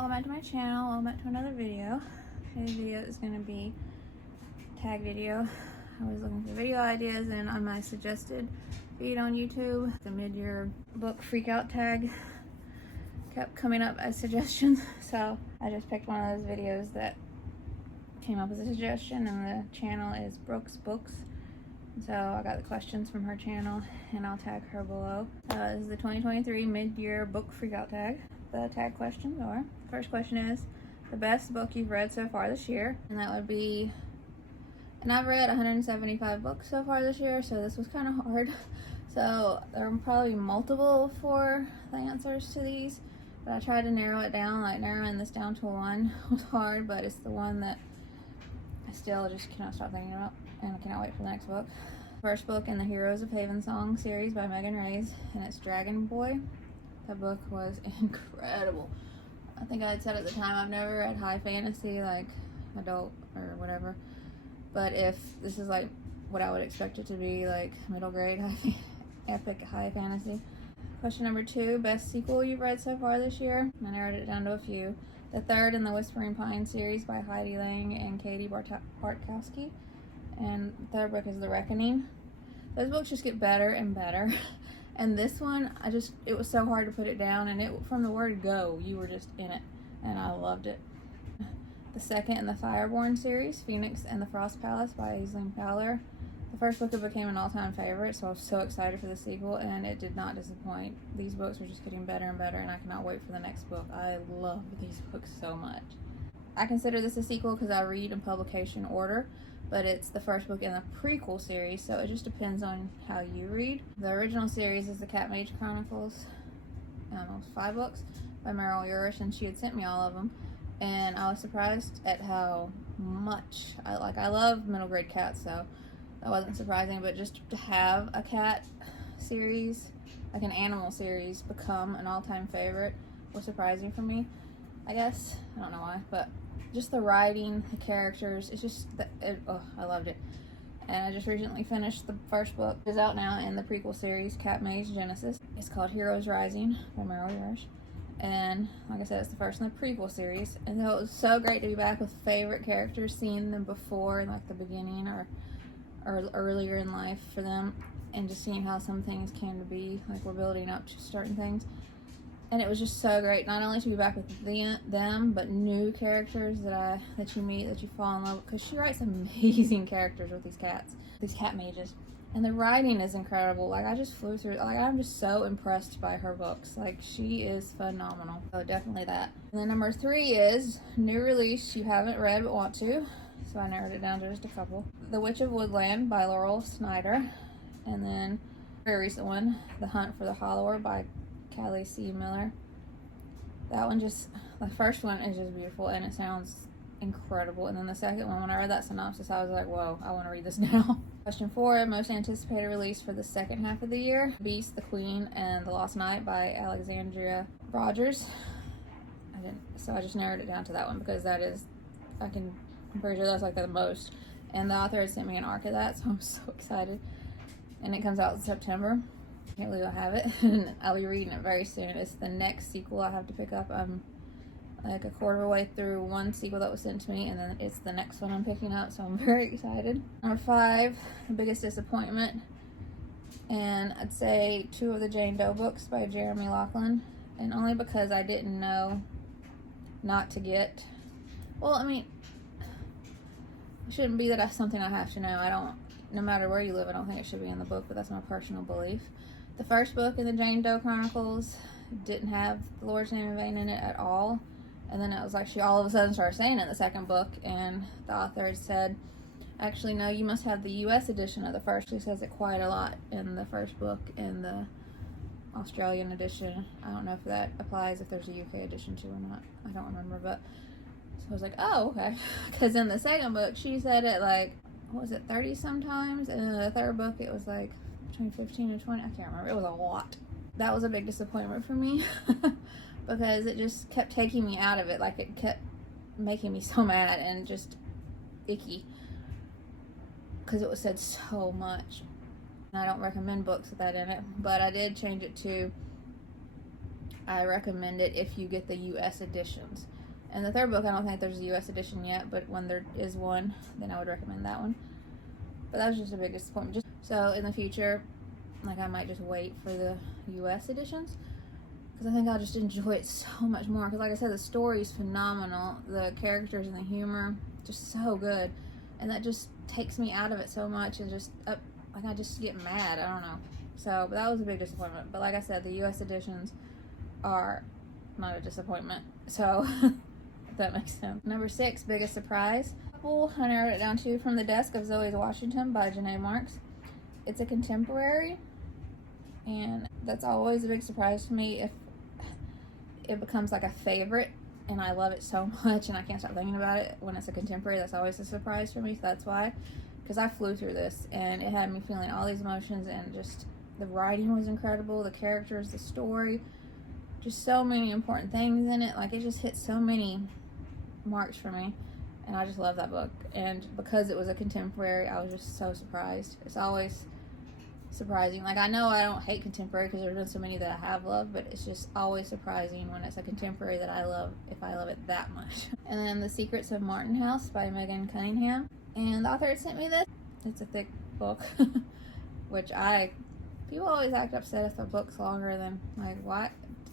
welcome back to my channel. Welcome back to another video. Today's video is going to be a tag video. I was looking for video ideas and on my suggested feed on YouTube, the mid-year book freakout tag kept coming up as suggestions. So I just picked one of those videos that came up as a suggestion, and the channel is Brooks Books. So I got the questions from her channel and I'll tag her below. This is the 2023 mid-year book freakout tag. The tag questions are, first question is, the best book you've read so far this year. And that would be, and I've read 175 books so far this year, so this was kind of hard. So there are probably multiple for the answers to these, but I tried to narrow it down. Like narrowing this down to one was hard, but it's the one that I still just cannot stop thinking about, and I cannot wait for the next book. First book in the Heroes of Havensong series by Reyes, and it's Dragonboy. That book was incredible. I think I had said at the time I've never read high fantasy, like adult or whatever, but if this is like what I would expect it to be, like middle grade epic high fantasy. Question number 2, best sequel you've read so far this year. I narrowed it down to a few. The third in the Whispering Pine series by Heidi and Kati Bartkowski. And the third book is The Reckoning. Those books just get better and better. And this one, it was so hard to put it down, and from the word go, you were just in it, and I loved it. The second in the Fireborn series, Phoenix and the Frost Palace by Fowler. The first book became an all-time favorite, so I was so excited for the sequel, and it did not disappoint. These books are just getting better and better, and I cannot wait for the next book. I love these books so much. I consider this a sequel because I read in publication order, but it's the first book in the prequel series, so it just depends on how you read. The original series is the Cat Mage Chronicles, almost 5 books by Meryl, Yourish, and she had sent me all of them, and I was surprised at how much I love middle grade cats, so that wasn't surprising. But just to have a cat series, like an animal series, become an all-time favorite was surprising for me, I guess. I don't know why, but just the writing, the characters, it's just, I loved it. And I just recently finished the first book. It's out now in the prequel series, Cat Mage Genesis. It's called Heroes Rising by Meryl Yourish. And like I said, it's the first in the prequel series. And so it was so great to be back with favorite characters, seeing them before, like the beginning or earlier in life for them, and just seeing how some things came to be, like we're building up to certain things. And it was just so great, not only to be back with them, but new characters that you meet, that you fall in love with, because she writes amazing characters with these cats, these cat mages. And the writing is incredible. Like, I just flew through, like, I'm just so impressed by her books. Like, she is phenomenal. So definitely that. And then number 3 is new release you haven't read but want to. So I narrowed it down to just a couple. The Witch of Woodland by Laurel, Snyder. And then a very recent one, The Hunt for the Hollower by Callie C. Miller. That one the first one is just beautiful and it sounds incredible. And then the second one, when I read that synopsis, I was like, whoa, I want to read this now. Question 4, most anticipated release for the second half of the year. Beast, the Queen, and the Lost Knight by Alexandria Rogers. So I just narrowed it down to that one because I'm pretty sure that's like the most. And the author had sent me an arc of that, so I'm so excited. And it comes out in September. Can't believe I have it, and I'll be reading it very soon. It's the next sequel I have to pick up. I'm like a quarter of the way through one sequel that was sent to me, and then it's the next one I'm picking up, so I'm very excited. Number 5, the biggest disappointment, and I'd say 2 of the Jane Doe books by Jeremy Laughlin, and only because I didn't know not to get. Well, I mean, it shouldn't be that that's something I have to know. No matter where you live, I don't think it should be in the book, but that's my personal belief. The first book in the Jane Doe Chronicles didn't have the Lord's name in vain in it at all. And then it was like she all of a sudden started saying it in the second book, and the author said, actually, no, you must have the US edition of the first. She says it quite a lot in the first book, and the Australian edition. I don't know if that applies, if there's a UK edition too or not. I don't remember, but so I was like, oh, okay. Because in the second book, she said it like, what was it, 30 sometimes? And in the third book, it was like between 15 and 20. I can't remember. It was a lot. That was a big disappointment for me because it just kept taking me out of it. Like, it kept making me so mad and just icky because it was said so much. And I don't recommend books with that in it, but I did change it to I recommend it if you get the US editions. And the third book, I don't think there's a US edition yet, but when there is one, then I would recommend that one. But that was just a big disappointment. So in the future, like, I might just wait for the US editions, because I think I'll just enjoy it so much more. Because like I said, the story is phenomenal. The characters and the humor, just so good. And that just takes me out of it so much, and just, like, I just get mad. I don't know. So, but that was a big disappointment. But like I said, the US editions are not a disappointment. So, if that makes sense. Number 6, biggest surprise. I narrowed it down to From the Desk of Zoe Washington by Janae Marks. It's a contemporary, and that's always a big surprise to me if it becomes like a favorite, and I love it so much and I can't stop thinking about it. When it's a contemporary, that's always a surprise for me, so that's why. Because I flew through this, and it had me feeling all these emotions, and just the writing was incredible, the characters, the story, just so many important things in it. Like, it just hit so many marks for me, and I just love that book. And because it was a contemporary, I was just so surprised. It's always surprising. Like, I know I don't hate contemporary because there's been so many that I have loved, but it's just always surprising when it's a contemporary that I love, if I love it that much. And then The Secrets of Martin House by Megan Cunningham. And the author had sent me this. It's a thick book, which people always act upset if a book's longer than, like, why?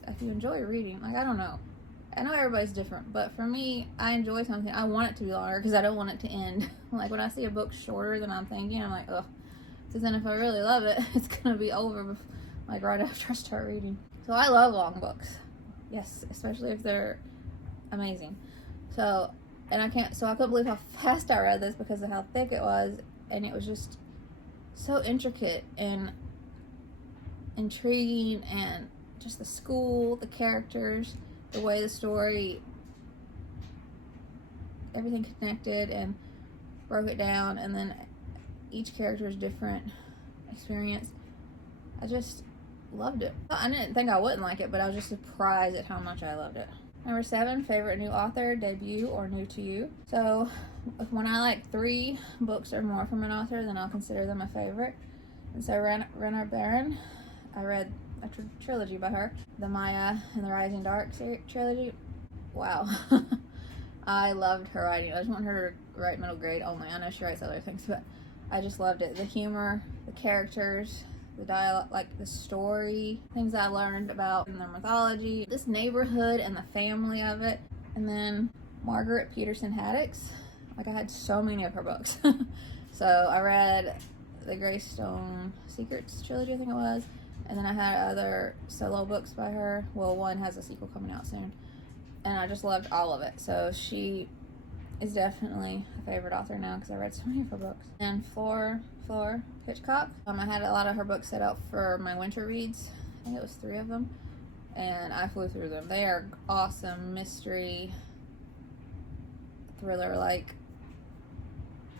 If you enjoy reading, like, I don't know. I know everybody's different, but for me, I enjoy something. I want it to be longer because I don't want it to end. Like, when I see a book shorter than I'm thinking, I'm like, ugh. Because then if I really love it, it's going to be over, like, right after I start reading. So I love long books. Yes, especially if they're amazing. So, I couldn't believe how fast I read this because of how thick it was. And it was just so intricate and intriguing, and just the school, the characters, the way the story, everything connected and broke it down, and then each character's different experience. I just loved it. I didn't think I wouldn't like it, but I was just surprised at how much I loved it. Number 7, favorite new author, debut, or new to you. So when I like 3 books or more from an author, then I'll consider them a favorite. And so Renner Barron, I read a trilogy by her, the Maya and the Rising Dark trilogy. Wow. I loved her writing. I just want her to write middle grade only. I know she writes other things, but I just loved it. The humor, the characters, the dialogue, like the story, things I learned about in their mythology, this neighborhood and the family of it. And then Margaret Peterson Haddix. Like, I had so many of her books. So I read the Greystone Secrets trilogy, I think it was. And then I had other solo books by her. Well, one has a sequel coming out soon. And I just loved all of it. So she is definitely a favorite author now because I read so many of her books. And Flora Hitchcock. I had a lot of her books set out for my winter reads. I think it was 3 of them. And I flew through them. They are awesome mystery, thriller-like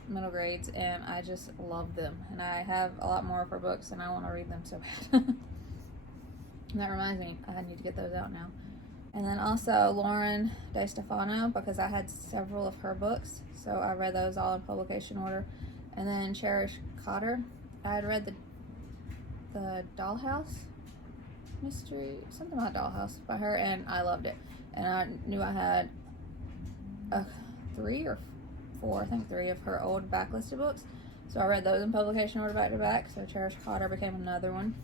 middle grades, and I just love them. And I have a lot more of her books, and I want to read them so bad. And that reminds me, I need to get those out now. And then also Lauren De Stefano, because I had several of her books, so I read those all in publication order. And then Cherish Cotter, I had read the Dollhouse mystery, something about Dollhouse by her, and I loved it. And I knew I had 3 or 4, I think 3 of her old backlisted books. So I read those in publication order back to back. So Cherish Cotter became another one.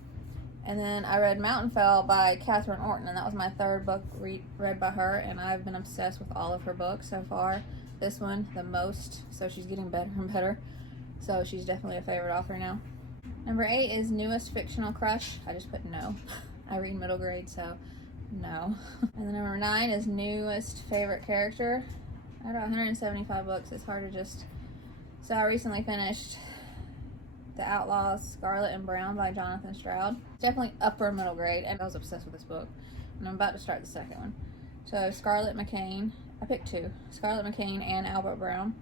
And then I read Mountainfell by Catherine Orton, and that was my 3rd book read by her, and I've been obsessed with all of her books so far. This one, the most, so she's getting better and better. So she's definitely a favorite author now. Number 8 is newest fictional crush. I just put no. I read middle grade, so no. And then number 9 is newest favorite character. I read 175 books. It's hard to just... So I recently finished The Outlaws, Scarlet and Brown by Jonathan Stroud. Definitely upper middle grade, and I was obsessed with this book. And I'm about to start the second one. So Scarlett McCain, I picked 2. Scarlett McCain and Albert Brown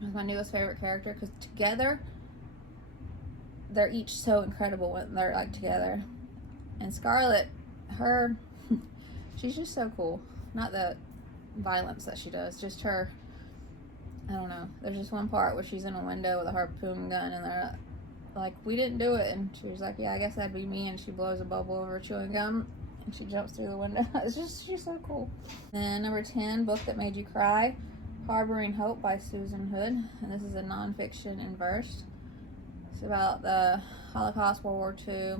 was my newest favorite character, because together, they're each so incredible when they're like together. And Scarlett, she's just so cool. Not the violence that she does, just her, I don't know. There's just one part where she's in a window with a harpoon gun, and they're like, we didn't do it. And she was like, yeah, I guess that'd be me. And she blows a bubble over chewing gum. and she jumps through the window. She's so cool. Then number 10, Book That Made You Cry, Harboring Hope by Susan Hood. And this is a nonfiction in verse. It's about the Holocaust, World War II,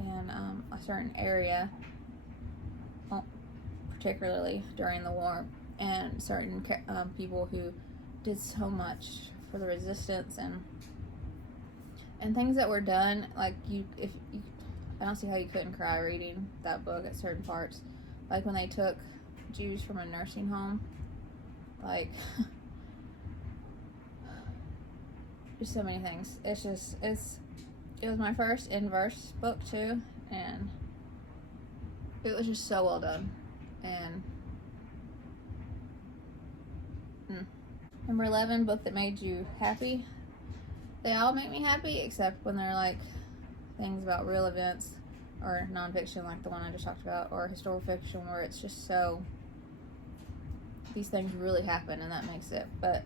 and a certain area, well, particularly during the war, and certain people who did so much for the resistance and things that were done. Like I don't see how you couldn't cry reading that book at certain parts. Like when they took Jews from a nursing home, like just so many things. It was my first in-verse book too, and it was just so well done. And number 11, Book That Made You Happy. They all make me happy except when they're like things about real events, or nonfiction like the one I just talked about, or historical fiction where it's just so these things really happen and that makes it. But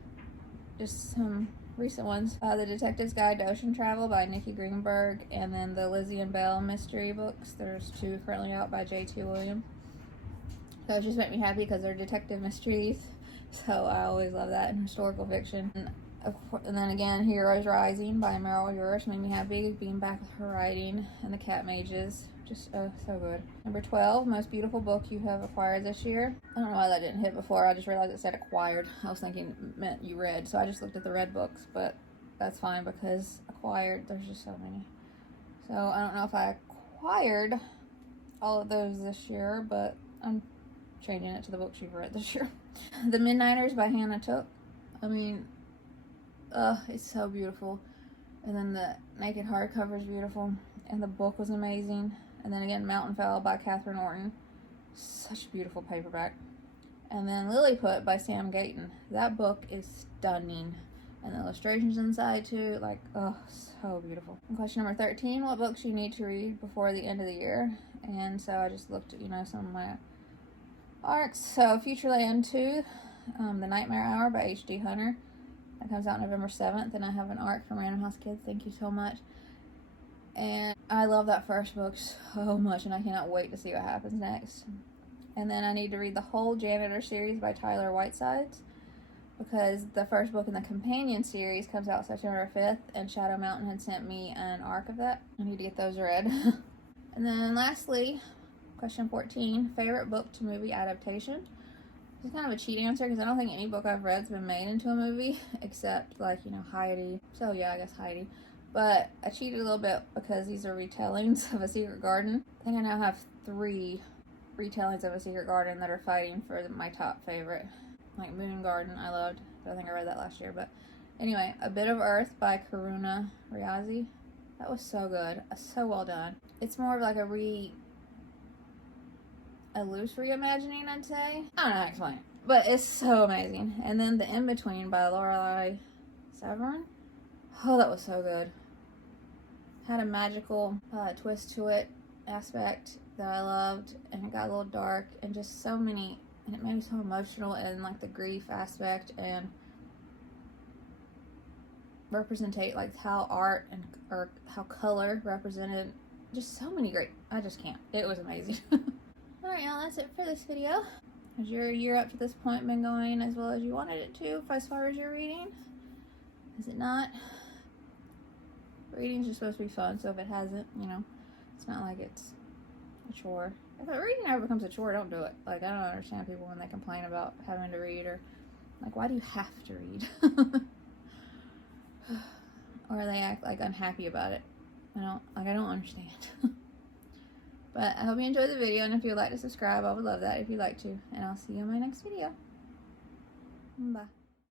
just some recent ones. The Detective's Guide to Ocean Travel by Nikki Greenberg, and then the Lizzie and Belle mystery books. There's 2 currently out by J.T. Williams. So it just made me happy because they're detective mysteries. So I always love that in historical fiction. And then again, Heroes Rising by Meryl Yourish made me happy, being back with her writing, and the Cat Mages. Just so good. Number 12, Most Beautiful Book You Have Acquired This Year. I don't know why that didn't hit before. I just realized it said acquired. I was thinking it meant you read, so I just looked at the read books, but that's fine because acquired, there's just so many. So I don't know if I acquired all of those this year, but I'm changing it to the books you've read this year. The Midnighters by Hannah Took. I mean, it's so beautiful. And then the naked hardcover is beautiful, and the book was amazing. And then again, Mountain Fowl by Catherine Orton. Such a beautiful paperback. And then Lilliput by Sam Gayton. That book is stunning. And the illustrations inside too, like, oh, so beautiful. And question number 13, what books you need to read before the end of the year? And so I just looked at, some of my arcs. So Futureland 2, The Nightmare Hour by H.D. Hunter. That comes out November 7th, and I have an arc from Random House Kids. Thank you so much. And I love that first book so much, and I cannot wait to see what happens next. And then I need to read the whole Janitor series by Tyler Whitesides, because the first book in the companion series comes out September 5th, and Shadow Mountain had sent me an arc of that. I need to get those read. And then lastly, question 14, favorite book to movie adaptation. This is kind of a cheat answer because I don't think any book I've read has been made into a movie, except like, Heidi. So yeah, I guess Heidi. But I cheated a little bit because these are retellings of A Secret Garden. I think I now have 3 retellings of A Secret Garden that are fighting for my top favorite. Like Moon Garden, I loved. I think I read that last year. But anyway, A Bit of Earth by Karuna Reyes. That was so good. So well done. It's more of like a loose reimagining, I'd say. I don't know how to explain it, but it's so amazing. And then The In-Between by Laurel. Oh, that was so good. Had a magical twist to it, aspect that I loved, and it got a little dark, and just so many, and it made me so emotional, and like the grief aspect, and representate like how art or how color represented just so many great, I just can't. It was amazing. Alright, y'all, that's it for this video. Has your year up to this point been going as well as you wanted it to, as far as your reading? Is it not? Reading's just supposed to be fun, so if it hasn't, it's not like it's a chore. If reading ever becomes a chore, don't do it. Like, I don't understand people when they complain about having to read, or like, why do you have to read? Or they act like unhappy about it. I don't understand. But I hope you enjoyed the video, and if you'd like to subscribe, I would love that if you'd like to. And I'll see you in my next video. Bye.